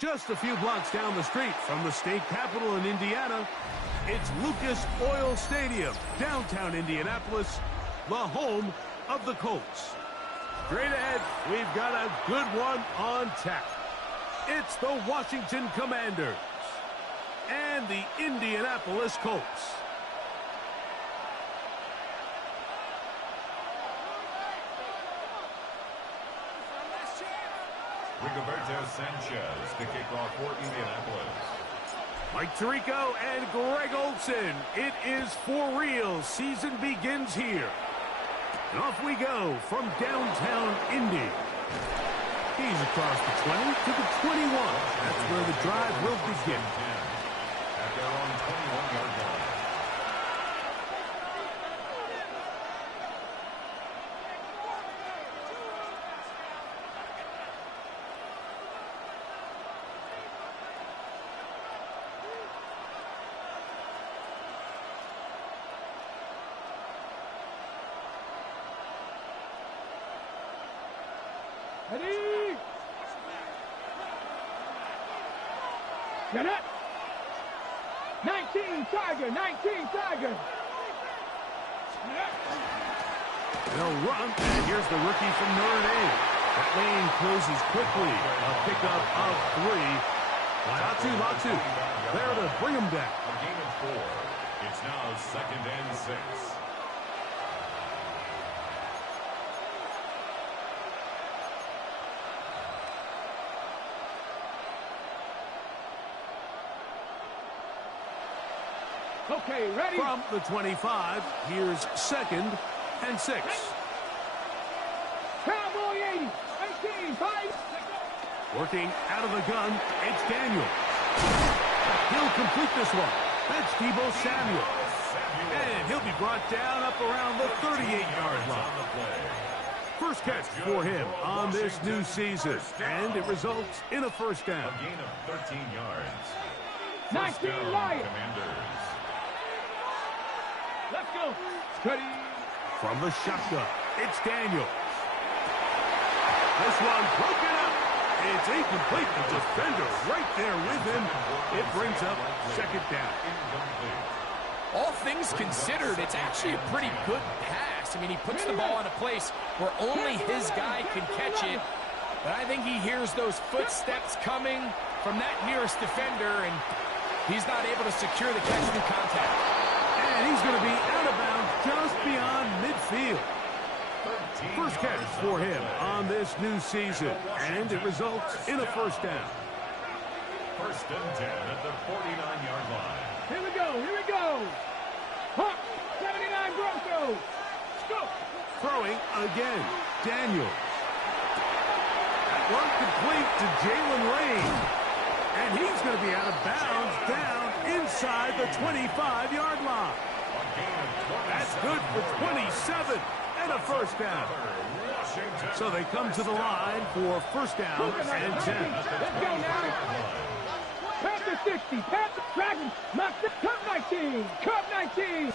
Just a few blocks down the street from the state capitol in Indiana, it's Lucas Oil Stadium, downtown Indianapolis, the home of the Colts. Straight ahead, we've got a good one on tap. It's the Washington Commanders and the Indianapolis Colts. Rigoberto Sanchez to kick off for Indianapolis. Mike Tirico and Greg Olsen. It is for real. Season begins here. And off we go from downtown Indy. He's across the 20 to the 21. That's where the drive will begin. At their own 21-yard line. Ready? Get up! 19 Tiger, 19 Tiger! They'll run, and here's the rookie from Notre Dame. That lane closes quickly. A pickup of 3. Latu, there to bring him down. A gain of 4. It's now 2nd and 6. Okay, ready? From the 25, here's 2nd and 6. Cowboy 80, 18, 5. Working out of the gun, it's Daniel. He'll complete this one. That's Deebo Samuel. And he'll be brought down up around the 38-yard line. First catch for him on this new season, and it results in a first down. A gain of 13 yards. 19 Lions. Commanders. Let's go. Steady. From the shotgun, it's Daniel. This one broken up. It's incomplete. The defender right there with him. It brings up 2nd down. All things considered, it's actually a pretty good pass. I mean, he puts the ball in a place where only his guy can catch it. But I think he hears those footsteps coming from that nearest defender, and he's not able to secure the catch through contact. And he's going to be out of bounds just beyond midfield. First catch for him on this new season, and it results in a first down. 1st and 10 at the 49-yard line. Here we go, here we go. Hawk, 79 Broncos. Let's go. Throwing again, Daniel. That one complete to Jalen Lane. And he's going to be out of bounds down inside the 25-yard line. That's good for 27 and a first down. So they come to the line for first down and 10. Let's go now. Panther 60, Panther Dragon, Cup 19, Cup 19.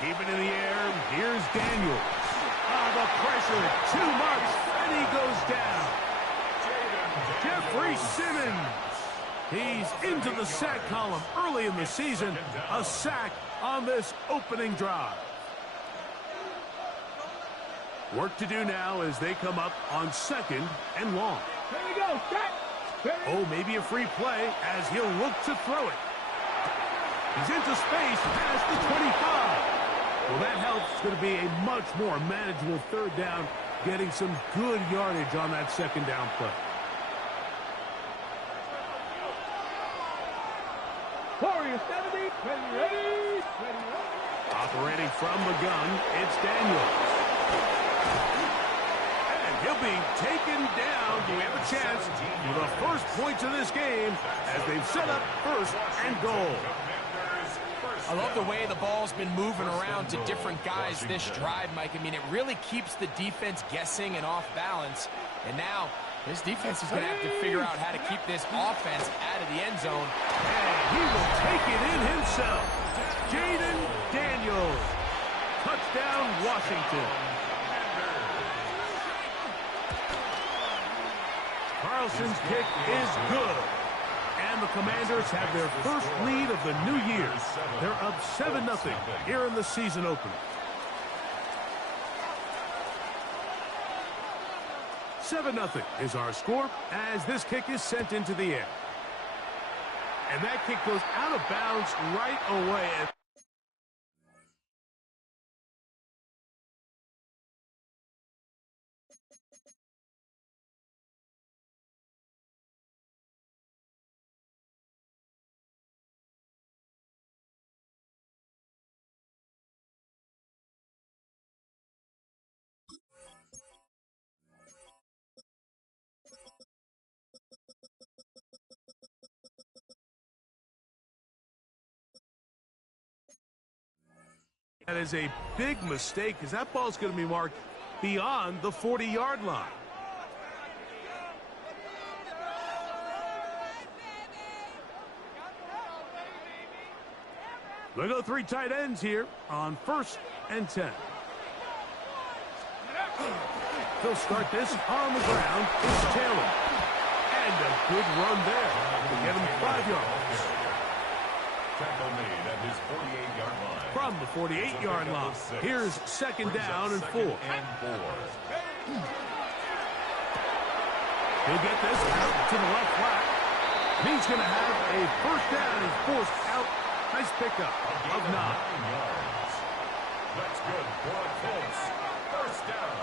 Keep it in the air. Here's Daniels. The pressure, too much, and he goes down. Jeffrey Simmons. He's into the sack column early in the season. A sack on this opening drive. Work to do now as they come up on 2nd and long. Here we go, set. Oh, maybe a free play as he'll look to throw it. He's into space past the 25. Well, that helps. It's going to be a much more manageable 3rd down, getting some good yardage on that 2nd down play. Warrior 70, ready. Operating from the gun, it's Daniel. And he'll be taken down. Do we have a chance for the first points of this game as they've set up 1st and goal? I love the way the ball's been moving around to different guys this drive, Mike. I mean, it really keeps the defense guessing and off balance. And now, this defense is going to have to figure out how to keep this offense out of the end zone. And he will take it in himself. Jaden Daniels. Touchdown, Washington. Carlson's kick is good. And the Commanders have their first lead of the new year. They're up 7-0 here in the season opener. 7-0 is our score as this kick is sent into the air. And that kick goes out of bounds right away. That is a big mistake because that ball's going to be marked beyond the 40-yard line. We'll go 3 tight ends here on 1st and 10. He'll start this on the ground. It's Taylor. And a good run there to get him 5 yards. Tackle made at his 48-yard line. From the 48-yard line, here's 2nd down and 4. He'll get this out to the left flat. And he's going to have a 1st down and forced out. Nice pickup of 9. That's good for the Colts. 1st down.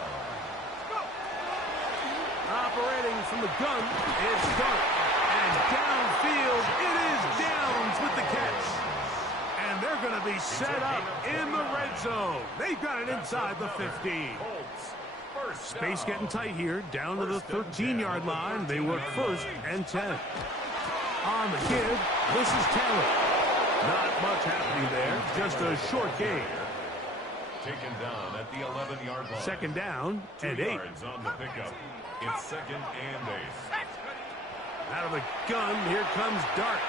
Operating from the gun is Dart. And downfield, it is Downs with the catch. And they're going to be set up in the red zone. They've got it inside the 15. Space getting tight here, down to the 13-yard line. They work 1st and 10. On the give, this is Taylor. Not much happening there, just a short gain. Taken down at the 11-yard line. 2nd down and 8. Yards on the pickup. It's 2nd and 8. Out of the gun, here comes Dart.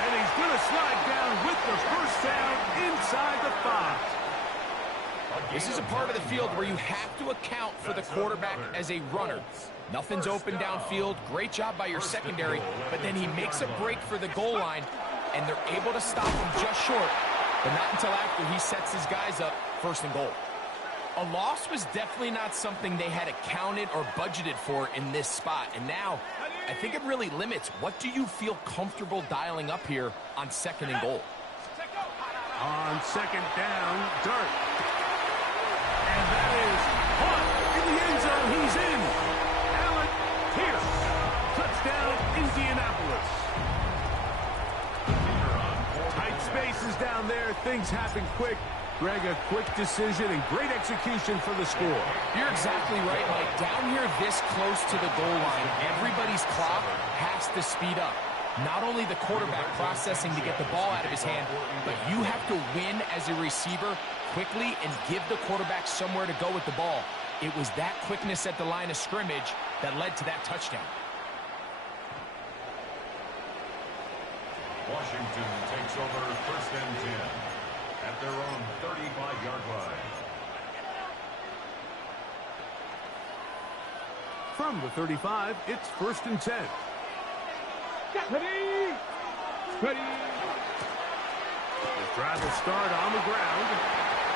And he's going to slide down with the 1st down inside the 5. This is a part of the field where you have to account for the quarterback as a runner. Nothing's open downfield. Great job by your secondary, but then he makes a break for the goal line, and they're able to stop him just short, but not until after he sets his guys up 1st and goal. A loss was definitely not something they had accounted or budgeted for in this spot, and now I think it really limits what do you feel comfortable dialing up here on 2nd and goal. On 2nd down, Dart. And that is caught in the end zone. He's in. Alec Pierce. Touchdown, Indianapolis. Tight spaces down there. Things happen quick. Greg, a quick decision and great execution for the score. You're exactly right, Mike. Down here this close to the goal line, everybody's clock has to speed up. Not only the quarterback processing to get the ball out of his hand, but you have to win as a receiver quickly and give the quarterback somewhere to go with the ball. It was that quickness at the line of scrimmage that led to that touchdown. Washington takes over 1st and 10 at their own 35-yard line. From the 35, it's 1st and 10. Ready. Ready. The drive will start on the ground.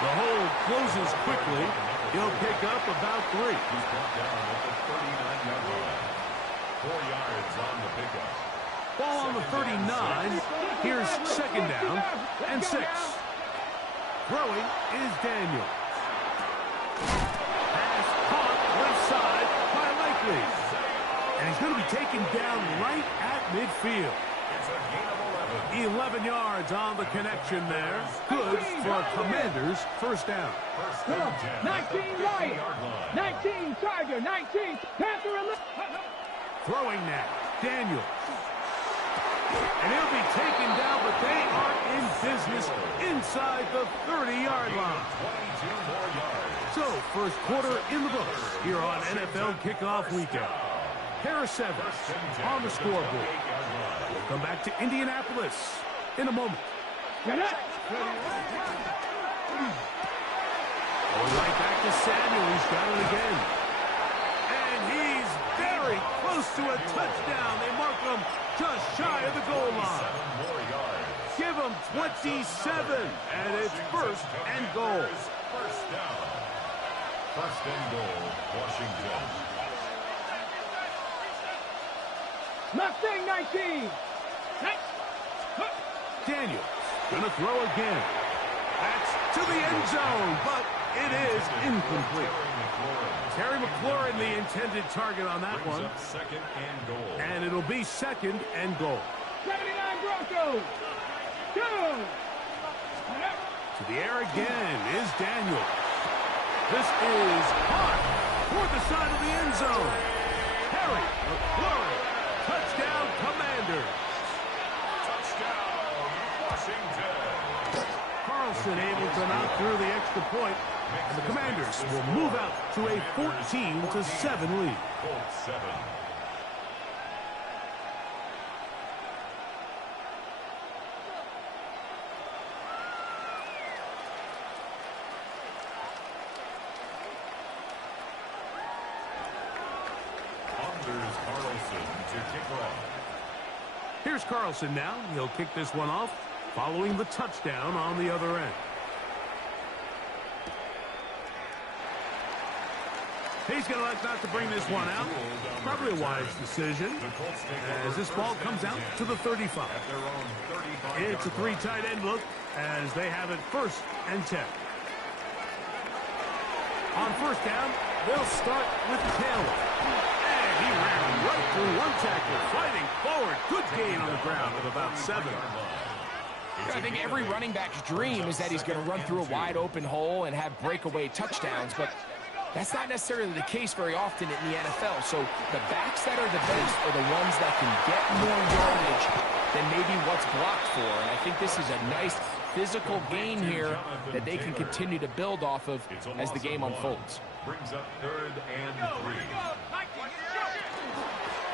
The hold closes quickly. He'll pick up about 3. He's brought down at the 39-yard line. 4 yards on the pickup. Ball on the 39. Here's 2nd down and 6. Throwing is Daniel. Pass caught left side by Likely. And he's going to be taken down right at midfield. It's a gain of 11 yards on the connection there. Good for a Commanders 1st down. 19 Lion. 19 Tiger. 19 Panther. Throwing now. Daniel. And he'll be taken down, but they are in business inside the 30-yard line. 22 more yards. So, 1st quarter in the books here on NFL Kickoff Weekend. Pair of 7 on the scoreboard. We'll come back to Indianapolis in a moment. Going right back to Samuel. He's got it again. close to a touchdown. They mark him just shy of the goal line. 7 more yards. Give him 27, and it's first and goal. First down. First and goal, Washington. Mustang 19. Daniels gonna throw again. That's to the end zone, but it is incomplete. Terry McLaurin, the intended target on that one. Second and goal. And it'll be second and goal. 79 Broncos. Go. To the air again is Daniels. This is caught toward the side of the end zone. Terry McLaurin. Touchdown, Commanders. Touchdown, Washington. Carlson able to knock through the extra point, and the Commanders will move out to a 14-7 lead. Colts 7. Anders Carlson to kick off. Here's Carlson now. He'll kick this one off, following the touchdown on the other end. He's going to elect not to bring this one out. Probably a wise decision, as this ball comes out to the 35. It's a 3 tight end look, as they have it first and 10. On first down, they'll start with Taylor. And he ran right through one tackle, fighting forward. Good gain on the ground of about 7. I think every running back's dream is that he's going to run through a wide open hole and have breakaway touchdowns, but that's not necessarily the case very often in the NFL. So the backs that are the best are the ones that can get more yardage than maybe what's blocked for. And I think this is a nice physical gain here that they can continue to build off of as the game unfolds. Brings up 3rd and 3.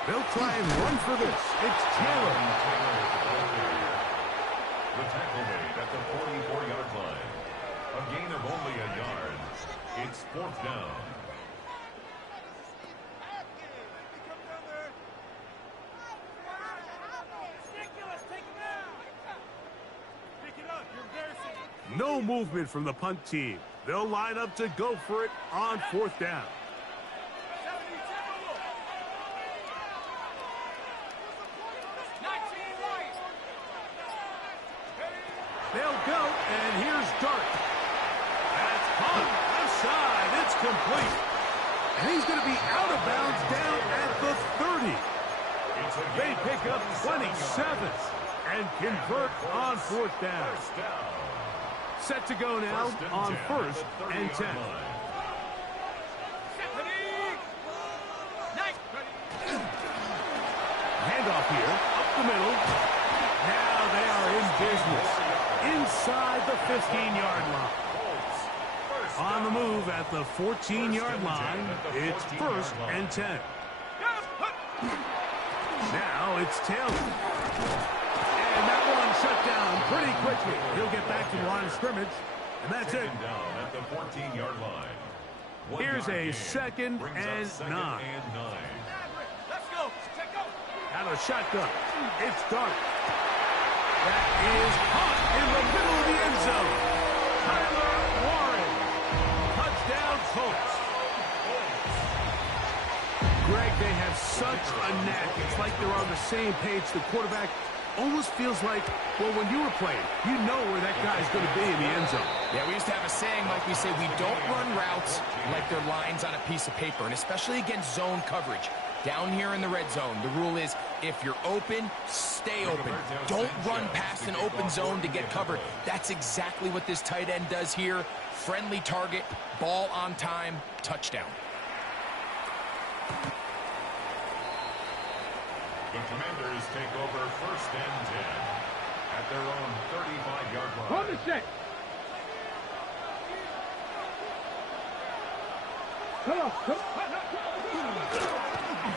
They'll try and run for this. It's Taylor. The tackle made at the 44-yard line. A gain of only a yard. It's 4th down. No movement from the punt team. They'll line up to go for it on 4th down. They'll go, and here's Dart. That's caught. Left side. It's complete. And he's going to be out of bounds down at the 30. They pick up 27 and convert on 4th down. Set to go now on 1st and 10. Handoff here, up the middle. Now they are in business. Inside the 15-yard line. On the move at the 14-yard line, it's 1st and 10. Now it's Taylor. And that one shut down pretty quickly. He'll get back to the line of scrimmage, and that's it. Down at the 14-yard line. Here's a 2nd and 9. Out of shotgun. It's Dart. That is caught in the middle of the end zone. Tyler Warren. Touchdown, Colts. Greg, they have such a knack. It's like they're on the same page. The quarterback almost feels like, well, when you were playing, you know where that guy's going to be in the end zone. Yeah, we used to have a saying, like we say, we don't run routes like they're lines on a piece of paper, and especially against zone coverage. Down here in the red zone, the rule is if you're open, stay open. Don't run past an open zone to get covered. That's exactly what this tight end does here. Friendly target, ball on time, touchdown. The Commanders take over 1st and 10 at their own 35-yard line. On the set. Come on.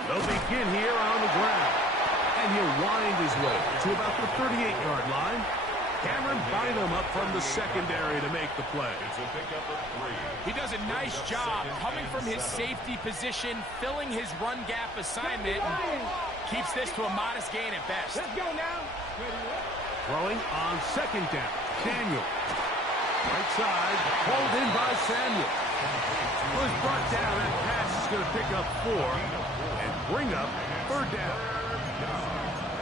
They'll begin here on the ground. And he'll wind his way to about the 38-yard line. Cameron Bynum up from the secondary to make the play. It's a pickup of 3. He does a nice job coming from his safety position, filling his run gap assignment, and keeps this to a modest gain at best. Let's go now. Throwing on second down. Daniel. Right side. Pulled in by Samuel. Was brought down. That pass is going to pick up 4 and bring up third down.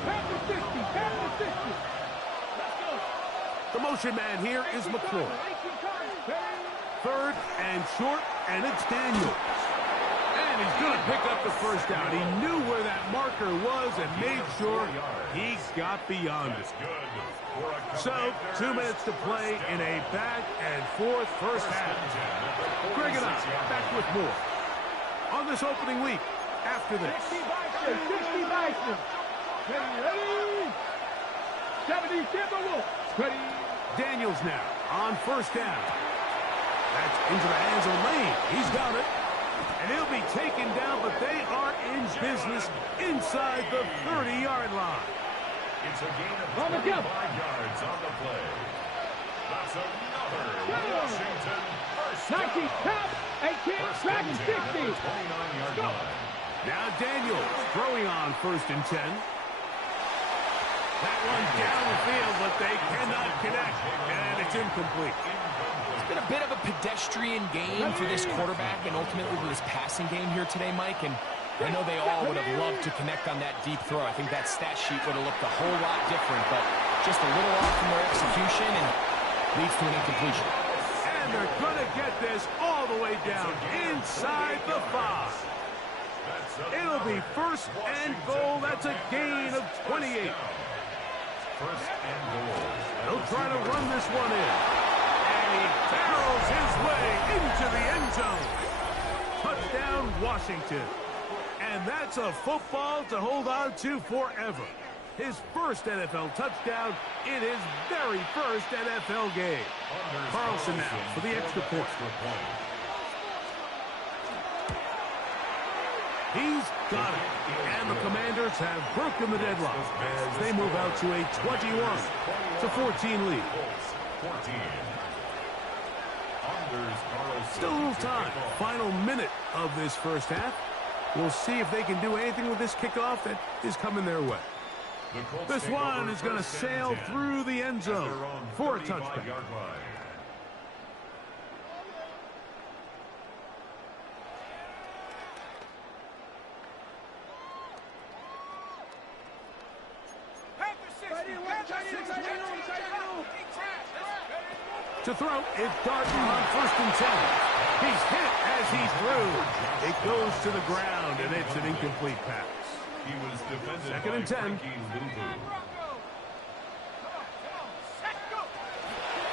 Past the 60. Past the 60. Let's go. The motion man here is McCoy. Third and short, and it's Daniels. And he's going to pick up the first down. He knew where that marker was and made sure he got beyond it. So, 2 minutes to play in a back-and-forth first half. Greg and I back with more on this opening week after this. 60 Bison. Ready? 70 Timberwolves. Ready? Daniels now on first down. That's into the hands of Lane. He's got it. And he'll be taken down, but they are in business inside the 30-yard line. It's a gain of 25 yards on the play. That's another Washington first 19, down. top, 18, Dragon 60. 29-yard line. Now Daniels throwing on first and 10. That one down the field, but they cannot connect, and it's incomplete. It's been a bit of a pedestrian game for this quarterback and ultimately for this passing game here today, Mike. And I know they all would have loved to connect on that deep throw. I think that stat sheet would have looked a whole lot different, but just a little off from their execution and leads to an incompletion. And they're going to get this all the way down inside the 5. It'll be first and goal. That's a gain of 28. First and goal. They'll try to run this one in. And he barrels his way into the end zone. Touchdown, Washington. And that's a football to hold on to forever. His first NFL touchdown in his very first NFL game. Carlson now for the extra point. He's got it. And the Commanders have broken the deadlock as they move out to a 21-14 lead. 14. Still a little time. Final minute of this first half. We'll see if they can do anything with this kickoff that is coming their way. This one is going to sail through the end zone for a touchdown. To throw, it's Darton on first and 10. He's hit as he threw. It goes to the ground, and it's an incomplete pass. He was defended Second and 10.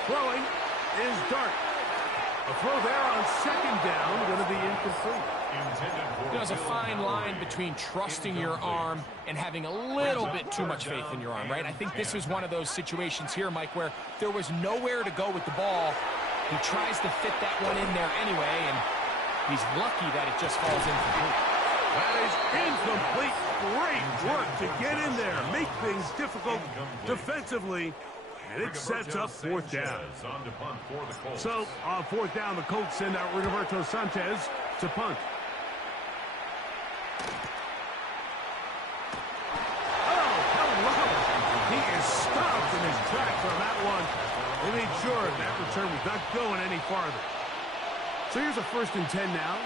Throwing is Dart. A throw there on second down, going to be incomplete. There's a fine line between trusting your arm and having a little bit too much faith in your arm, right? I think this is one of those situations here, Mike, where there was nowhere to go with the ball. He tries to fit that one in there anyway, and he's lucky that it just falls incomplete. That is incomplete. Great work to get in there, make things difficult defensively, and it sets up fourth down. So, on fourth down, the Colts send out Roberto Sanchez to punt. He is stopped in his tracks on that one. They made sure that return was not going any farther. So here's a first and 10 now.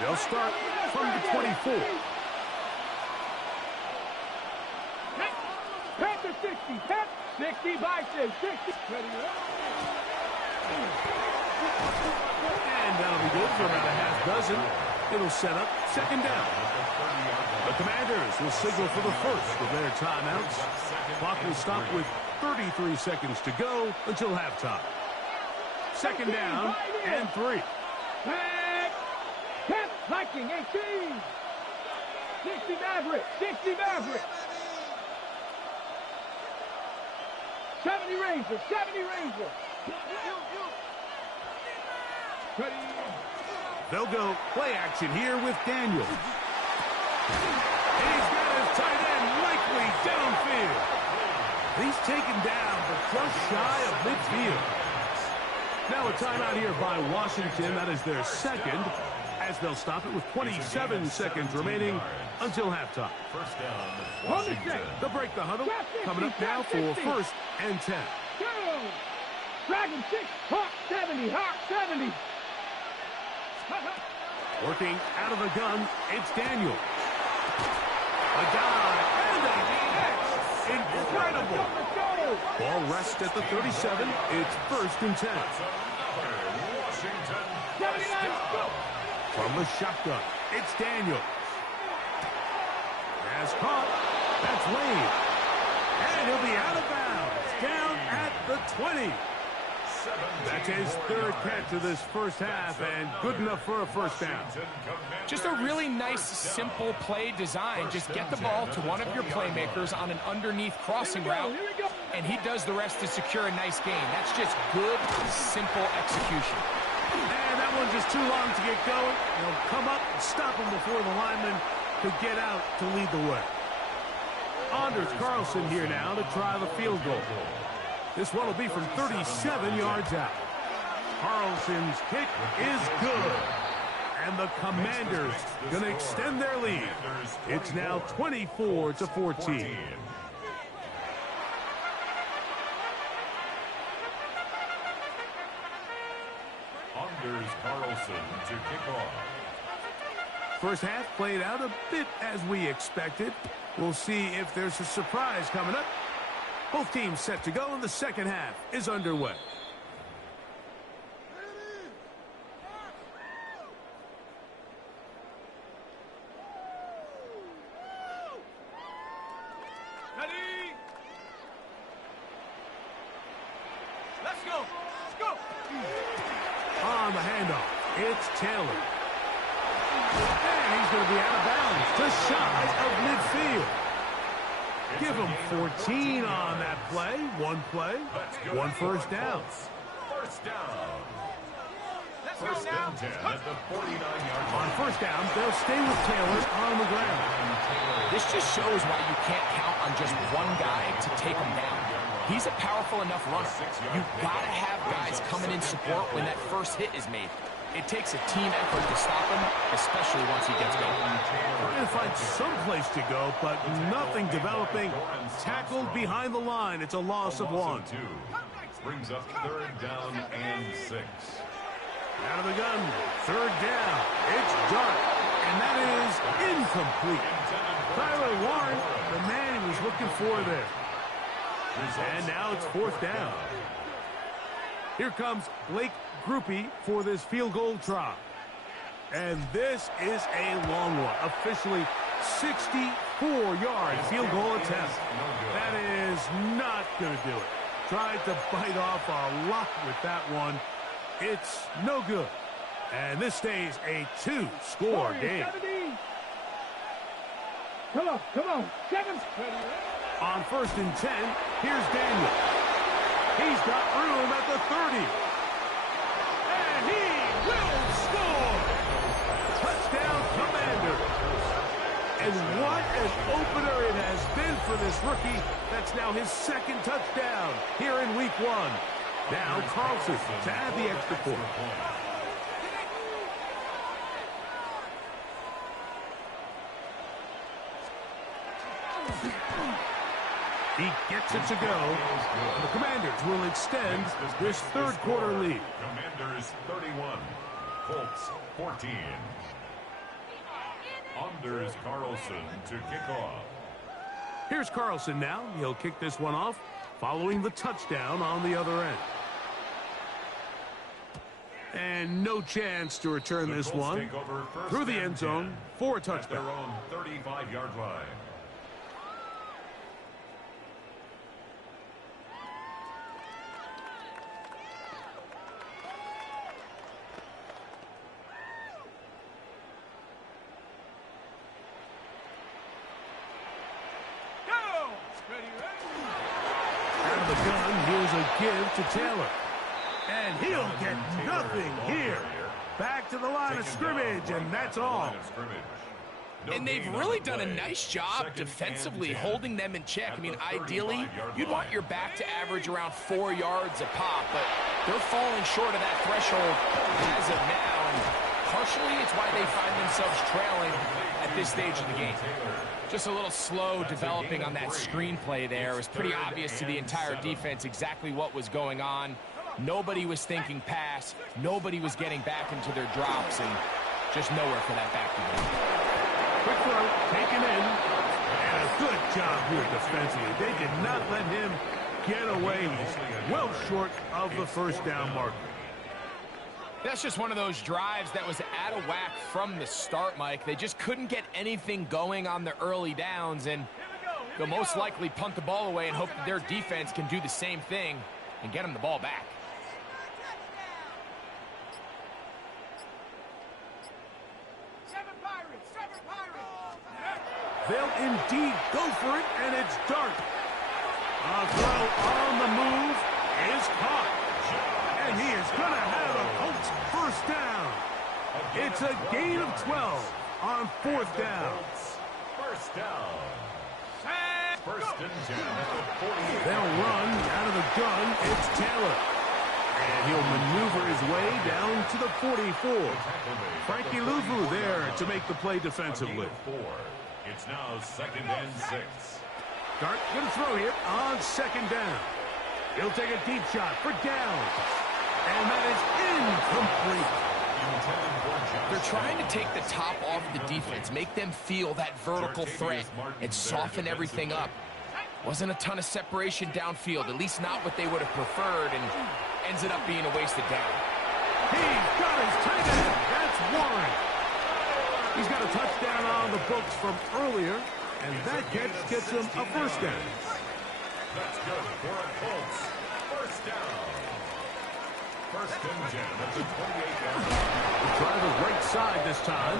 They'll start from the 24. Pass the 60. Pass 60 Bison. 60. And that'll be good for about a half dozen. It'll set up second down. The Commanders will signal for the first of their timeouts. Clock will stop with 33 seconds to go until halftime. Second down and 3. Pass. Pass. Viking 18. 60 Maverick. 60 Maverick. 70 Ranger. 70 Ranger. Ready. They'll go play action here with Daniel. He's got his tight end likely downfield. He's taken down, but just shy of midfield. Now a timeout here by Washington. That is their second, as they'll stop it with 27 seconds remaining until halftime. First down, Washington. They'll break the huddle. Coming up now for first and 10. Go! Dragon 6, Hawk 70, Hawk 70. Working out of the gun, it's Daniel. A dive and a catch. Incredible. Let's go! Ball rests at the 37. It's first and 10. Washington. 79, go! From the shotgun, it's Daniel. Has caught. That's Lane. And he'll be out of bounds. Down at the 20. That's his third catch of this first half, and good enough for a first down. Just a really nice, simple play design. Just get the ball to one of your playmakers on an underneath crossing route, and he does the rest to secure a nice gain. That's just good, simple execution. And that one's just too long to get going. They'll come up and stop him before the lineman could get out to lead the way. Anders Carlson here now to try the field goal. This one will be from 37 yards out. Carlson's kick is good. And the Commanders going to extend their lead. It's now 24-14. Anders Carlson to kick off. First half played out a bit as we expected. We'll see if there's a surprise coming up. Both teams set to go, and the second half is underway. Ready? Let's go! Let's go! On the handoff, it's Taylor. And he's going to be out of bounds, just shy of midfield. Give him 14 on that play. One play, one first down. First down. Let's go First now! and 10 at the 49-yard On line. first down, they'll stay with Taylor on the ground. This just shows why you can't count on just one guy to take him down. He's a powerful enough runner. You've got to have guys coming in support when that first hit is made. It takes a team effort to stop him, especially once he gets going. Trying to find some place to go, but nothing developing. Tackled behind the line. It's a loss of one. Brings up third down and 6. Out of the gun, third down. It's Dart, and that is incomplete. Tyler Warren, the man he was looking for there. And now it's fourth down. Here comes Blake Grupe for this field goal try. And this is a long one. Officially 64-yard field goal attempt. That is not going to do it. Tried to bite off a lot with that one. It's no good. And this stays a two-score game. 70. Come on. 7. On first and 10, here's Daniel. He's got room at the 30. And he will score! Touchdown, Commanders. And what an opener it has been for this rookie. That's now his second touchdown here in week 1. Now Carlson to add the extra point. He gets it to go. And the Commanders will extend this third quarter lead. Commanders 31, Colts 14. Anders Carlson to kick off. Here's Carlson now. He'll kick this one off following the touchdown on the other end. And no chance to return this one through the end zone for a touchdown. Their own 35-yard line. Out of the gun, here's a give to Taylor. And he'll get nothing here. Back to the line of scrimmage, and that's all. And they've really done a nice job defensively holding them in check. I mean, ideally, you'd want your back to average around 4 yards a pop, but they're falling short of that threshold as of now, and partially it's why they find themselves trailing at this stage of the game. Just a little slow developing on that screenplay there. It was pretty obvious to the entire defense exactly what was going on. Nobody was thinking pass. Nobody was getting back into their drops, and just nowhere for that back to go. Quick throw, taken in, and a good job here defensively. They did not let him get away. He's well short of the first down marker. That's just one of those drives that was out of whack from the start, Mike. They just couldn't get anything going on the early downs, and they'll most likely punt the ball away and hope that their defense can do the same thing and get them the ball back. They'll indeed go for it, and it's Dart. A throw on the move is caught. And he is going to have a Colts first down. It's a gain of 12 on fourth down. First down. First and 10 at the 48. They'll run out of the gun. It's Taylor. And he'll maneuver his way down to the 44. Frankie Louvu there to make the play defensively. It's now second and 6. Dart going to throw here on second down. He'll take a deep shot for down. And that is incomplete. They're trying to take the top off the defense, make them feel that vertical threat, and soften everything up. Wasn't a ton of separation downfield, at least not what they would have preferred, and ends it up being a wasted down. He's got his tight end. That's Warren. He's got a touchdown on the books from earlier, and that catch gets him a first down. That's good for a Colts first down. First and 10 at the 28-yard line. Try the right side this time.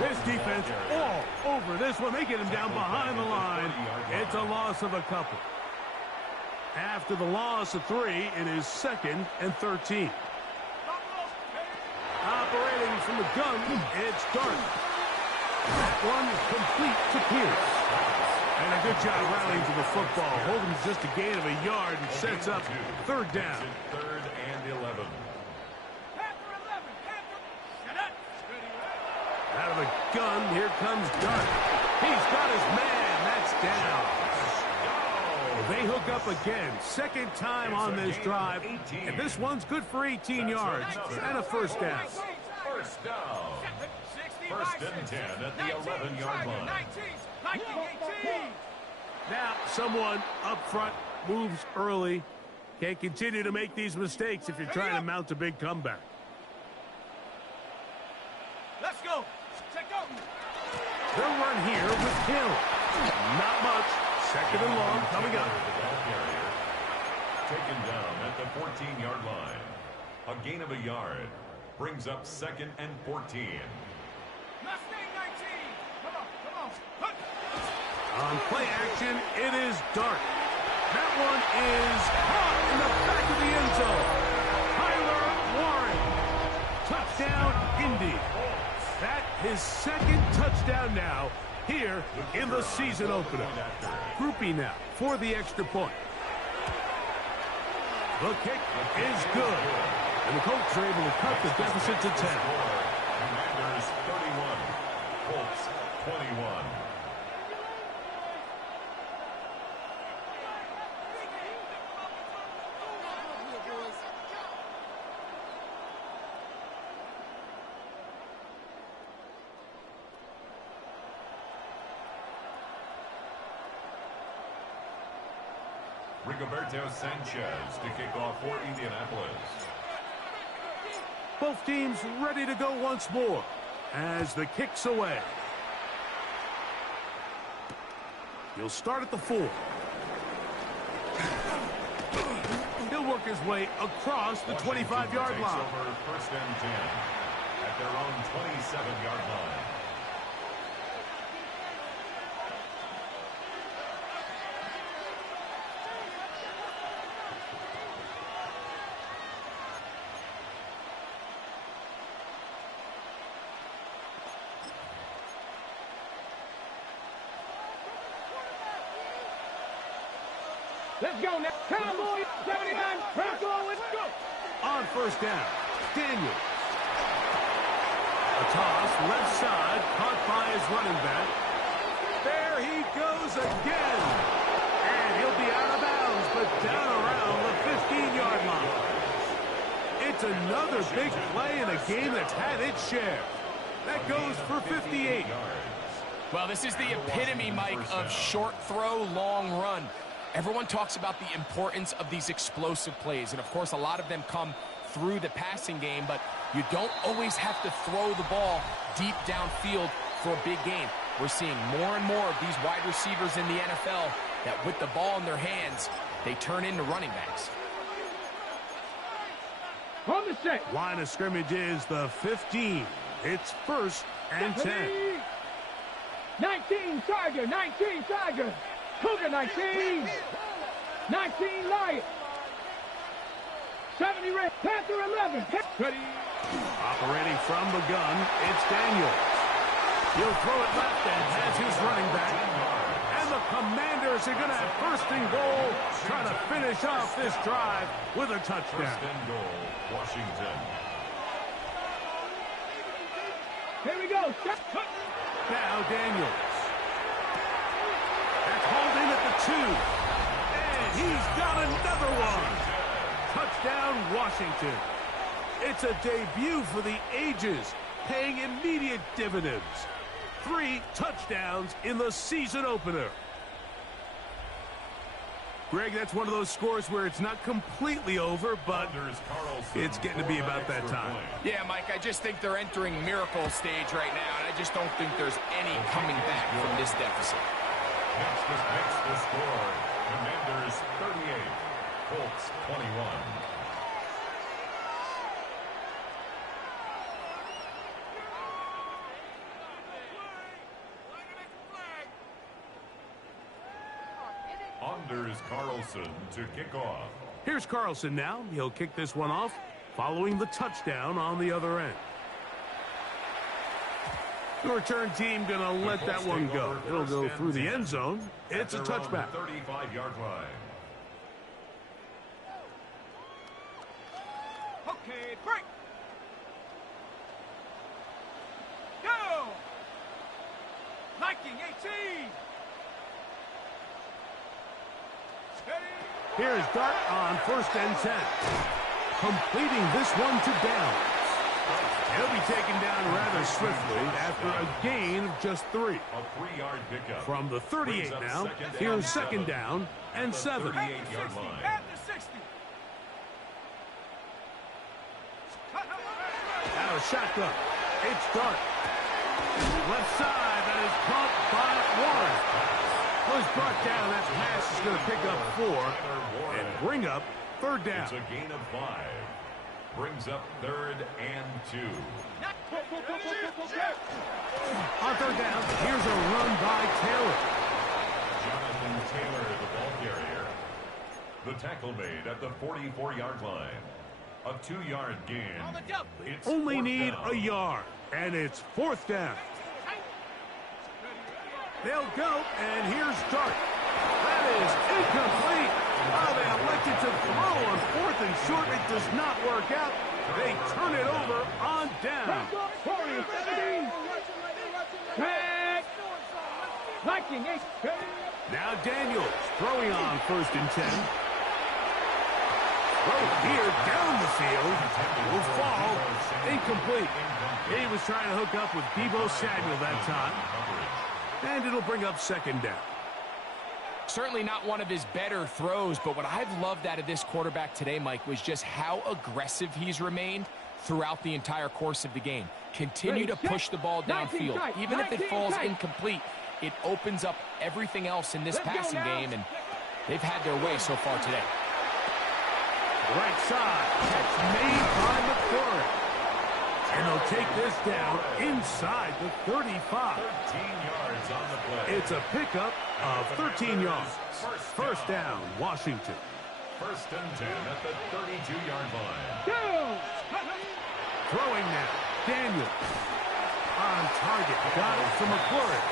This defense all over this one. They get him down behind the line. It's a loss of a couple. After the loss of 3, it is second and 13. Operating from the gun, it's Dart. That one complete to Pierce. And a good job rallying to the football. Holding just a gain of a yard and sets up third down. Third and 11. Out of the gun, here comes Dart. He's got his man. That's down. They hook up again. Second time on this drive. And this one's good for 18 yards and a first down. First down. First and 10 at the 11-yard line. Now, someone up front moves early. Can't continue to make these mistakes if you're trying to mount a big comeback. Let's go. They'll run here with Hill. Not much. Second and long coming up. Taken down at the 14-yard line. A gain of a yard brings up second and 14. On play action, it is Dart. That one is caught in the back of the end zone. Tyler Warren. Touchdown, Indy. That his second touchdown now here in the season opener. Groupie now for the extra point. The kick is good. And the Colts are able to cut the deficit to 10. Commanders 31. Colts 21. Rigoberto Sanchez to kick off for Indianapolis. Both teams ready to go once more as the kick's away. He'll start at the 4. He'll work his way across the 25-yard line. Over first and 10 at their own 27-yard line. Let's go now. Cowboys, 79. Bronco, let's go. On first down, Daniels. A toss, left side, caught by his running back. There he goes again. And he'll be out of bounds, but down around the 15-yard line. It's another big play in a game that's had its share. That goes for 58. Well, this is the epitome, Mike, of short throw, long run. Everyone talks about the importance of these explosive plays, and of course a lot of them come through the passing game, but you don't always have to throw the ball deep downfield for a big game. We're seeing more and more of these wide receivers in the NFL that with the ball in their hands, they turn into running backs. On the set. Line of scrimmage is the 15. It's first and 10. 19 Tiger, 19 Tiger. Cougar 19. 19 Lion. 70 Red. Panther 11. Ready. Operating from the gun, it's Daniels. He'll throw it left and has his running back. And the Commanders are going to have first and goal, trying to finish off this drive with a touchdown. First and goal, Washington. Here we go. Now Daniels. That's hauled in at the 2. And he's got another one. Touchdown, Washington. It's a debut for the ages, paying immediate dividends. 3 touchdowns in the season opener. Greg, that's one of those scores where it's not completely over, but it's getting to be about that time. Yeah, Mike, I just think they're entering miracle stage right now, and I just don't think there's any coming back from this deficit. Next the score. Commanders 38, Colts 21. Anders Carlson to kick off. Here's Carlson now. He'll kick this one off following the touchdown on the other end. The return team going to let that one go. It'll go through the end zone. It's a touchback. 35-yard line. Okay, break. Go. Viking 18. Here's Dart on first and 10. Completing this one to Downs. He'll be taken down rather swiftly after a gain of just 3. A 3-yard pickup. From the 38 now, here's second down and 7. 38-yard line. At the 60. Now a shotgun. It's Dart. Left side, that is caught by Warren. Was brought down. That pass is going to pick up 4 and bring up third down. It's a gain of 5. Brings up 3rd and 2. On third down, here's a run by Taylor. Jonathan Taylor, the ball carrier. The tackle made at the 44-yard line. A 2-yard gain. It's Only fourth need down. a yard, and it's fourth down. They'll go, and here's Dart. That is incomplete. Oh, they elected to throw on 4th and short. It does not work out. They turn it over on down. Viking 8. Now Daniels throwing on first and 10. Throw here down the field. Will fall. Incomplete. He was trying to hook up with Deebo Samuel that time. And it'll bring up second down. Certainly not one of his better throws, but what I've loved out of this quarterback today, Mike, was just how aggressive he's remained throughout the entire course of the game. Continue to push the ball downfield. Even if it falls incomplete, it opens up everything else in this passing game, and they've had their way so far today. Right side. Catch made by McCord. And they'll take this down inside the 35. 13 yards on the play. It's a pickup of 13 yards. First down, Washington. First and 10 at the 32-yard line. Go. Throwing now, Daniels. On target, got it from McCord.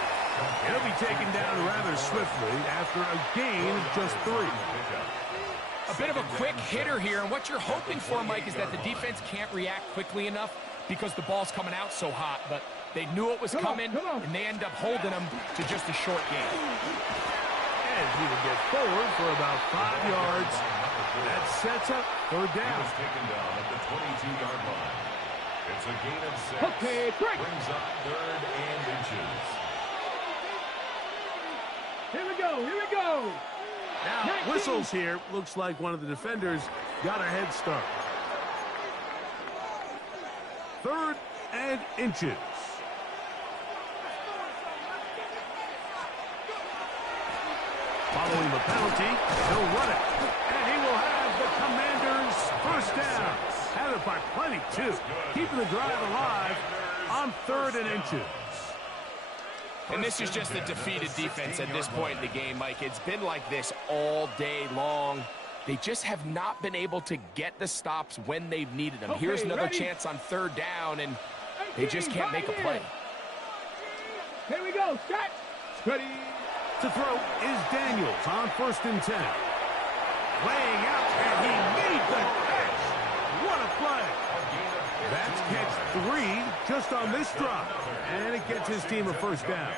He'll be taken down rather swiftly after a gain of just 3. A bit of a quick hitter here, and what you're hoping for, Mike, is that the defense can't react quickly enough because the ball's coming out so hot, but they knew it was coming, and they end up holding them to just a short gain. And he will get forward for about 5 yards. That sets up 3rd down. He was taken down at the 22-yard line. It's a gain of 6. Okay, break. Brings up 3rd and inches. Here we go, here we go. Now, whistles here. Looks like one of the defenders got a head start. 3rd and inches. Following the penalty, he'll run it. And he will have the Commanders' 1st down. Had it by plenty, too. Keeping the drive alive on 3rd and inches. And this is just a defeated defense at this point in the game, Mike. It's been like this all day long. They just have not been able to get the stops when they've needed them. Here's another chance on 3rd down, and they just can't make a play. Here we go, set. Ready. To throw is Daniels on 1st and 10. Laying out, and he made the catch. What a play. That's catch 3 just on this drop. And it gets his team a 1st down.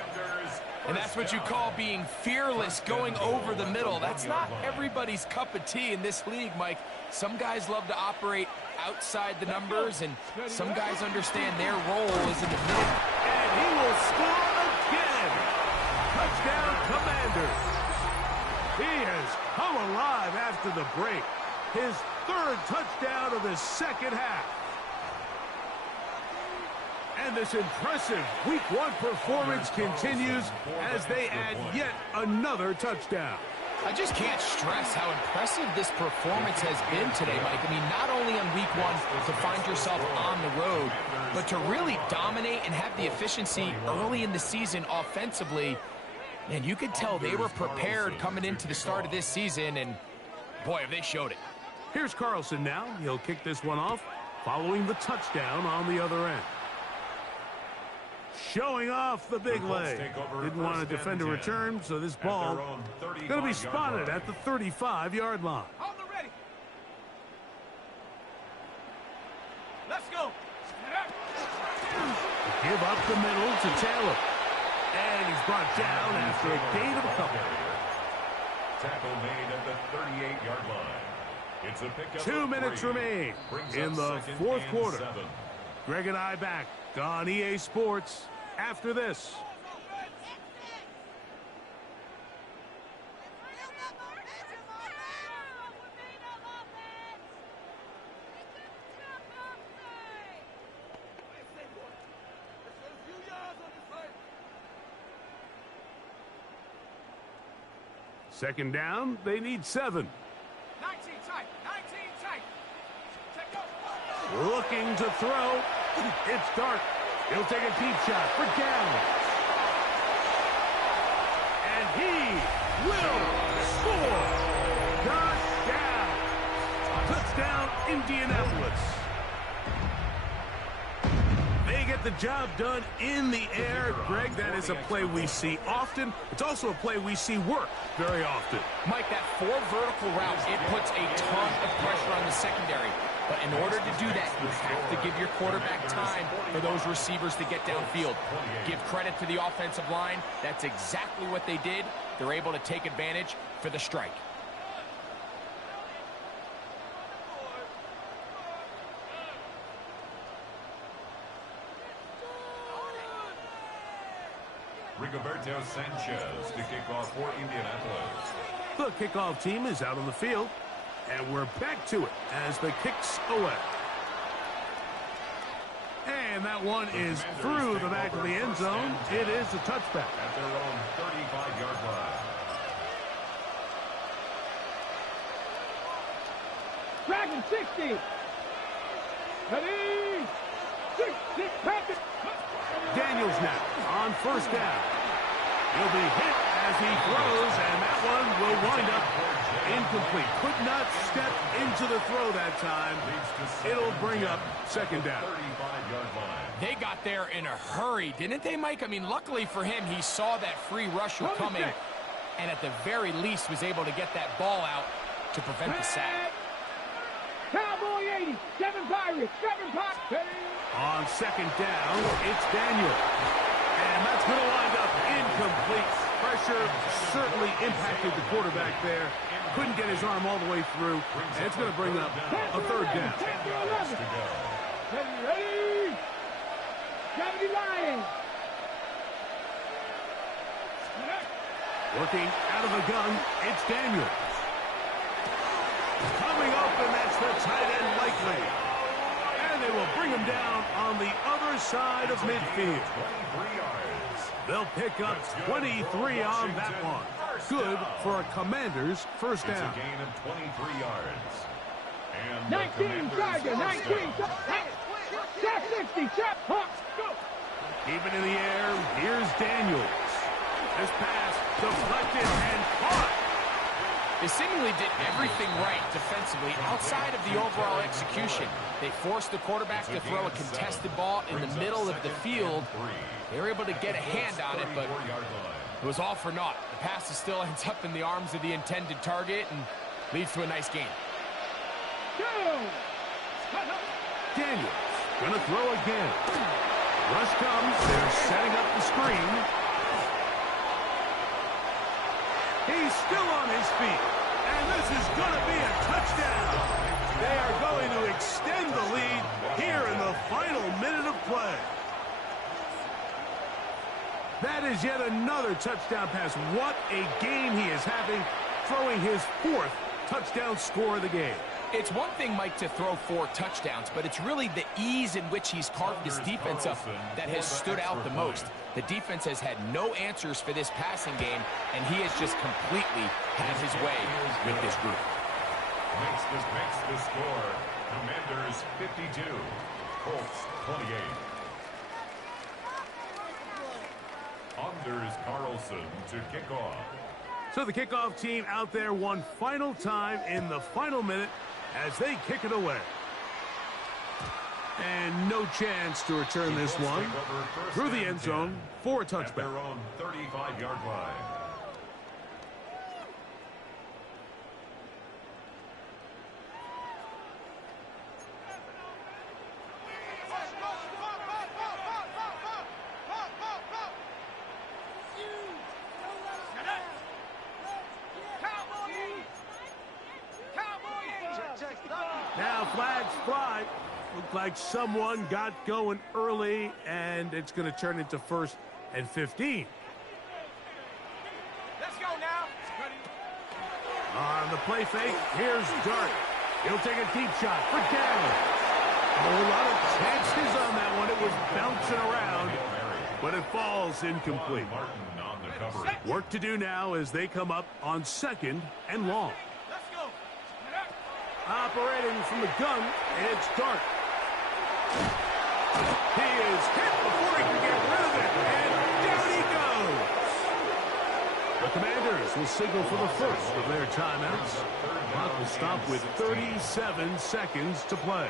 And that's what you call being fearless, going over the middle. That's not everybody's cup of tea in this league, Mike. Some guys love to operate outside the numbers, and some guys understand their role is in the middle. And he will score again. Touchdown, Commanders. He has come alive after the break. His 3rd touchdown of the 2nd half. And this impressive Week 1 performance continues as they add yet another touchdown. I just can't stress how impressive this performance has been today, Mike. I mean, not only on Week 1 to find yourself on the road, but to really dominate and have the efficiency early in the season offensively. And you could tell they were prepared coming into the start of this season, and boy, have they showed it. Here's Carlson now. He'll kick this one off following the touchdown on the other end. Showing off the big leg. Didn't want to defend a return, so this ball going to be spotted at the 35-yard line. Hold the ready. Let's go. Give up the middle to Taylor. And he's brought down after a gain of a couple. Tackle made at the 38-yard line. It's a pickup. 2 minutes remain in the 4th quarter. 7. Greg and I back on EA Sports after this. Second down, they need 7. 19 tight, 19 tight. Looking to throw. It's Dart. He'll take a deep shot for Gallen. And he will score. Touchdown. Touchdown, Indianapolis. They get the job done in the air. Greg, that is a play we see often. It's also a play we see work very often. Mike, that 4 vertical route, it puts a ton of pressure on the secondary. But in order to do that, you have to give your quarterback time for those receivers to get downfield. Give credit to the offensive line. That's exactly what they did. They're able to take advantage for the strike. Rigoberto Sanchez to kick off for Indianapolis. The kickoff team is out on the field. And we're back to it as the kick's away. And that one is through the back of the end zone. It is a touchback. At their own 35-yard line. Dragon 60. Ready. 6, pass it. Daniels now on 1st down. He'll be hit as he throws, and that one will wind up Incomplete. Could not step into the throw that time. It'll bring up second down. They got there in a hurry, didn't they, Mike? I mean, luckily for him, he saw that free rusher coming, and at the very least was able to get that ball out to prevent the sack. Cowboy 80, 7 Pirates, 7 Pirates. On second down, it's Daniel. And that's going to wind up incomplete. Pressure certainly impacted the quarterback there. Couldn't get his arm all the way through. And it's going to bring up a third down. Ready? 70 Lions. Working out of the gun, it's Daniels. Coming open, that's the tight end likely. And they will bring him down on the other side of midfield. They'll pick up 23 on that one. Good for a Commander's first down. It's a gain of 23 yards. And 19, Tiger, 19. Check 60, check, Hawks, go. Keep it in the air. Here's Daniels. This pass deflected and caught. They seemingly did everything right defensively outside of the overall execution. They forced the quarterback to throw a contested ball in the middle of the field. They were able to get a hand on it, but it was all for naught. The pass still ends up in the arms of the intended target and leads to a nice gain. Daniels going to throw again. Rush comes. They're setting up the screen. He's still on his feet. And this is going to be a touchdown. They are going to extend the lead here in the final minute of play. That is yet another touchdown pass. What a game he is having, throwing his 4th touchdown score of the game. It's one thing, Mike, to throw 4 touchdowns, but it's really the ease in which he's carved his defense up that has stood out the most. The defense has had no answers for this passing game, and he has just completely had his way with this group. Makes the score. Commanders 52, Colts 28. Anders Carlson to kick off. So the kickoff team out there one final time in the final minute as they kick it away. And no chance to return this one through the end zone for a touchback. At their own 35-yard line. Now flags fly. Looked like someone got going early, and it's going to turn into 1st and 15. Let's go now. On the play fake, here's Dart. He'll take a deep shot for down. A whole lot of chances on that one. It was bouncing around, but it falls incomplete. Work to do now as they come up on 2nd and long. Let's go. Operating from the gun, it's Dart. He is hit before he can get rid of it, and down he goes. The Commanders will signal for the first of their timeouts. Clock will stop with 37 seconds to play.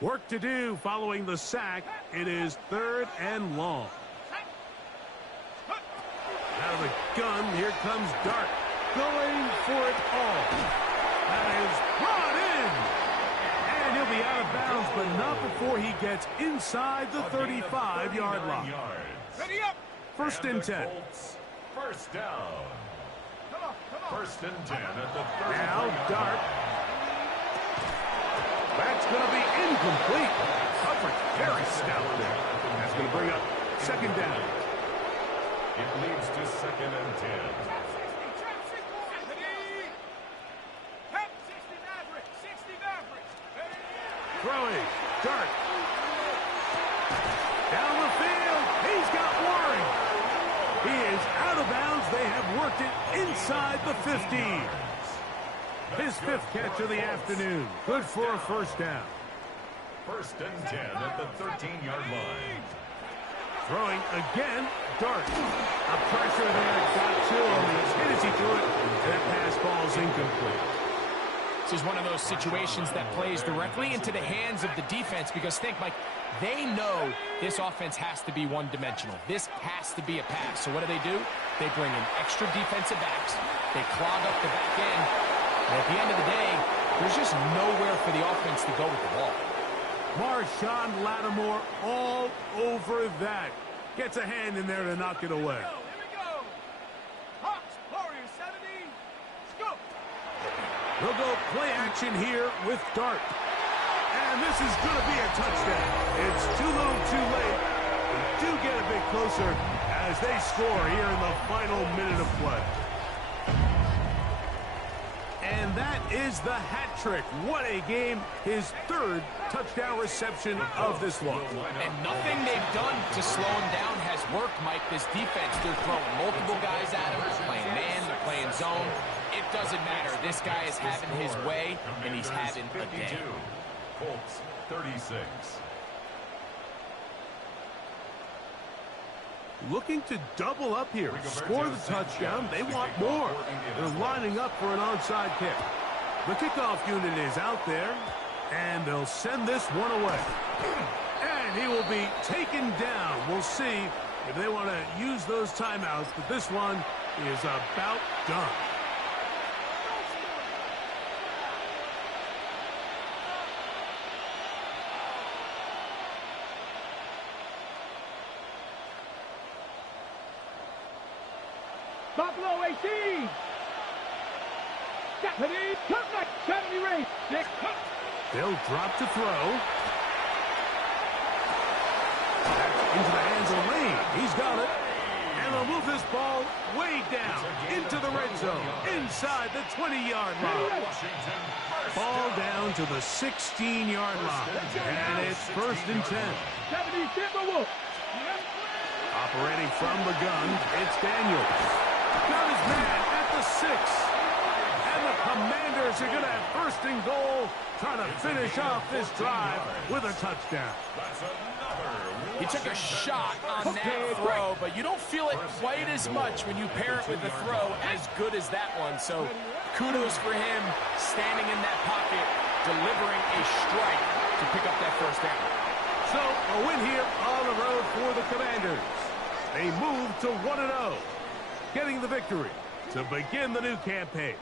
Work to do following the sack. It is 3rd and long. Out of the gun, here comes Dart, going for it all. That is brought in. And he'll be out of bounds, but not before he gets inside the 35-yard line. Ready up. 1st and 10. First down. Come on. 1st and 10 at the 30. Now Dart. That's going to be incomplete. Coverage very stout there. That's going to bring up 2nd down. It leads to 2nd and 10. Throwing. Dart. Down the field. He's got Warren. He is out of bounds. They have worked it inside the 15. His 5th catch of the afternoon. Good for a 1st down. 1st and 10 at the 13-yard line. Throwing again. Dart. A pressure there. Got to him. As hit as he threw it. That pass ball is incomplete. This is one of those situations that plays directly into the hands of the defense because think, Mike, they know this offense has to be one-dimensional. This has to be a pass. So what do? They bring in extra defensive backs. They clog up the back end. And at the end of the day, there's just nowhere for the offense to go with the ball. Marshawn Lattimore all over that. Gets a hand in there to knock it away. Here we go. Hawks, Warriors 70. Scoop. They'll go play action here with Dart. And this is going to be a touchdown. It's too little too late. They do get a bit closer as they score here in the final minute of play. And that is the hat trick. What a game. His third touchdown reception of this one. And nothing they've done to slow him down has worked, Mike. This defense, they're throwing multiple guys at him. They're playing man, they're playing zone. It doesn't matter. This guy is having his way, and he's having a day. Colts 36. Looking to double up here. Score the touchdown. They want more. They're lining up for an onside kick. The kickoff unit is out there, and they'll send this one away. And he will be taken down. We'll see if they want to use those timeouts, but this one is about done. Buffalo 18. Stephanie, cut back, 70 race. Six, cut. They'll drop to throw. Back into the hands of Lane. He's got it. And they'll move this ball way down into the red zone, inside the 20-yard line. Ball down to the 16-yard line. And it's 1st and 10. 70, Timberwolves. Operating from the gun, it's Daniels. Got his man at the 6. And the Commanders are going to have 1st and goal, trying to finish off this drive with a touchdown. He took a shot on that throw, but you don't feel it quite as much when you pair it with a throw as good as that one. So kudos for him standing in that pocket, delivering a strike to pick up that 1st down. So a win here on the road for the Commanders. They move to 1-0, getting the victory to begin the new campaign.